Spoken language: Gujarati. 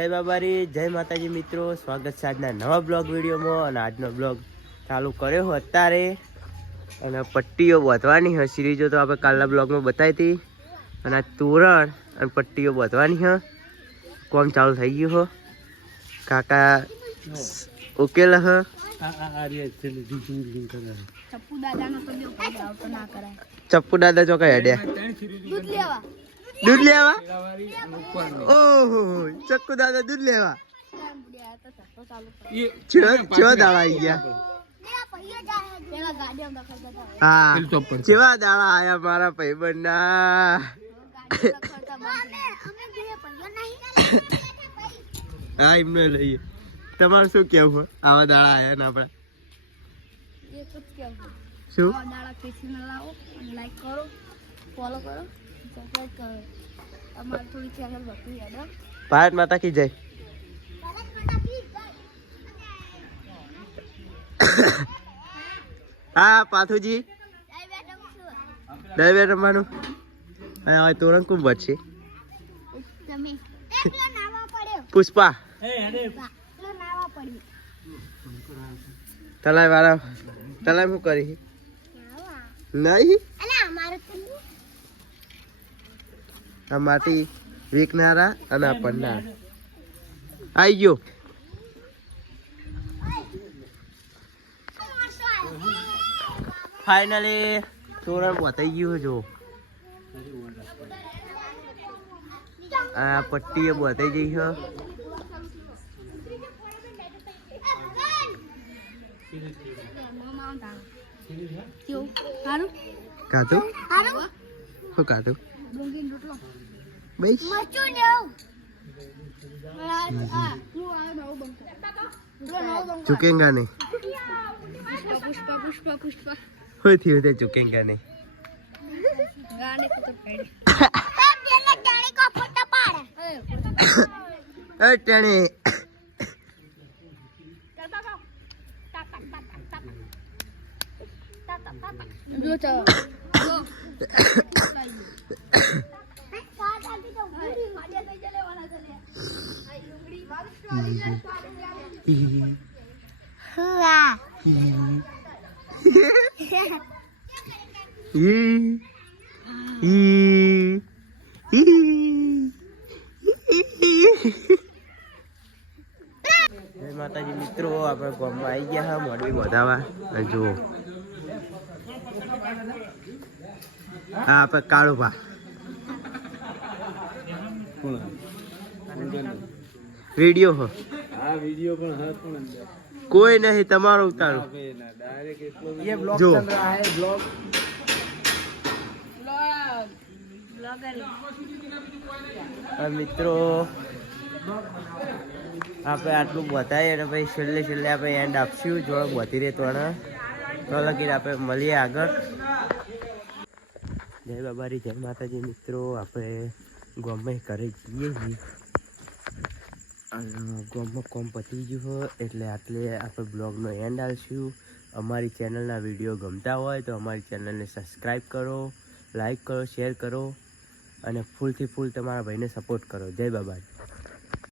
જય બાબારી, જય માતાજી મિત્રો, સ્વાગત છે આજના નવા બ્લોગ વિડીયોમાં. અને આજનો બ્લોગ ચાલુ કર્યો હતો અત્યારે, અને પટ્ટીઓ બાંધવાની છે. સિરીઝો તો આપણે કાલના બ્લોગમાં બતાવી હતી, અને આ તોરણ અને પટ્ટીઓ બાંધવાની છે. કોમ ચાલુ થઈ ગયું હો, કાકા ઉકેલ હ. ચપ્પુ દાદા ચોકા હેડ્યા દૂધ લેવા. ઓહો, ચક્કુ દાદા દૂધ લેવા ચો દાડા આવી ગયા. હા, કેવા દાડા આયા મારા ભાઈબંધ ના. હા, એમને લઈએ. તમારે શું કેવું આવા દાડા આયા ને આપડે? શું લાઈક કરો, ફોલો કરો, સબસ્ક્રાઇબ કરો. અમાર થોડી ચેનલ વધુ હેડો. ભારત માતા કી જય. હા પાથુજી, દઈ બે રમવાનું. હવે તોરણ કોણ બચશે? પુષ્પા તલાઈ વાળા. તલાઈ શું કરી નહીં? આ માટી વીકનારા અને આ પડનાર આઈ ગયો. ફાઈનલી તોરણ બતાઈ ગયું. જો આ પટ્ટી બતાઈ ગઈ છે. કાતું શું કાતું झुकेगा नहीं. पुष्पा पुष्पा पुष्पा होती होते झुकेगा नहीं. गाने को तो पहले गाने को फोटो पाड़ ए टने जो चाहो જય માતાજી મિત્રો, આપણે ગામમાં આવી ગયા હા મોડવી વધાવા. જો હા આપણે કાળુભા વિડીયો હો. આ વિડીયો પણ હા પણ કોઈ નહીં, તમારો ઉતારો. ये ब्लॉग चल रहा है, ब्लॉग મિત્રો આપણે આટલું બતાવીએ અને પછી છેલ્લે છેલ્લે આપણે એન્ડ આપશું. જોડે બધી રહે તો લગીને આપણે મળીએ આગળ. જય બાબારી, જય માતાજી મિત્રો. આપણે ગામમાં ઘરે જઈએ છીએ. ગામમાં કોમ પતી ગયું હોય એટલે આટલે આપણે બ્લોગનો એન્ડ આવશું. અમારી ચેનલના વિડીયો ગમતા હોય તો અમારી ચેનલને સબસ્ક્રાઈબ કરો, લાઈક કરો, શેર કરો અને ફૂલથી ફૂલ તમારા ભાઈને સપોર્ટ કરો. જય બાબા.